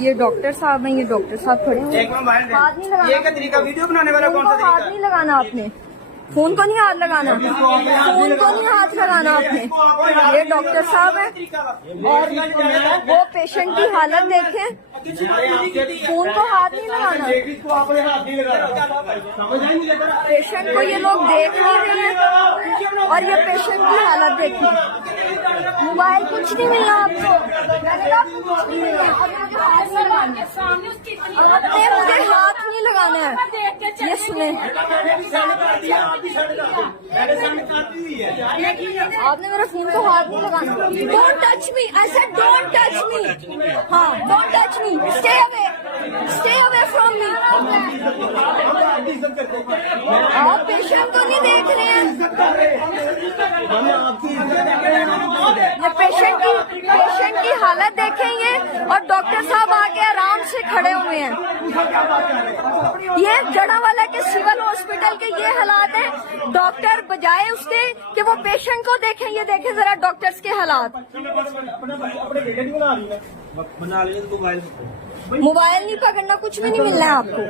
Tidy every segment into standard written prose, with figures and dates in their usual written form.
ये डॉक्टर साहब हैं, ये डॉक्टर साहब खड़े हैं। हाथ नहीं लगाना, ये क्या तरीका वीडियो बनाने वाला कौन सा फोन को हाथ नहीं लगाना आपने, फोन को नहीं हाथ लगाना, फोन को नहीं हाथ लगाना आपने। ये डॉक्टर साहब है और वो पेशेंट की हालत देखें, फोन को हाथ नहीं लगाना। पेशेंट को ये लोग देख नहीं रहे हैं और ये पेशेंट की हालत देखें। मोबाइल कुछ नहीं मिलना आपको, मैंने कहा आपको कुछ नहीं मिलना, मुझे हाथ नहीं लगाना है। ये सुने, आपने मेरे फोन को हाथ नहीं लगाना। Don't touch me, I said don't touch me. हाँ, don't touch me, stay away from me. आप पेशेंट को नहीं देख रहे हैं, ये पेशेंट की हालत देखेंगे और डॉक्टर साहब आके आराम से खड़े हुए हैं। ये जड़ावाला के सिविल हॉस्पिटल के ये हालात हैं। डॉक्टर बजाय उसके कि वो पेशेंट को देखें, ये देखें जरा डॉक्टर्स के हालात। मोबाइल नहीं पकड़ना, कुछ भी नहीं मिलना है आपको।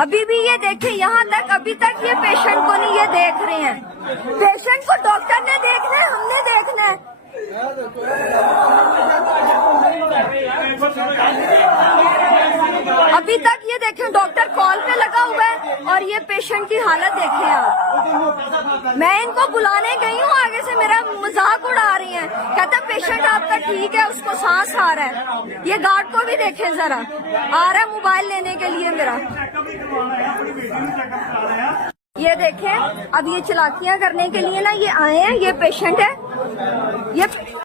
अभी भी ये देखें, यहाँ तक अभी तक ये पेशेंट को नहीं ये देख रहे हैं। पेशेंट को डॉक्टर ने देखना है, हमने देखना है। अभी तक ये देखें, डॉक्टर कॉल पे लगा हुआ है और ये पेशेंट की हालत देखें आप। मैं इनको बुलाने गई हूँ, आगे से मेरा मजाक उड़ा रही हैं। कहता पेशेंट आपका ठीक है, उसको सांस आ रहा है। ये गार्ड को भी देखें जरा, आ रहा है मोबाइल लेने के लिए मेरा। ये देखें, अब ये चलाकियां करने के लिए ना ये आए हैं। ये पेशेंट है, ये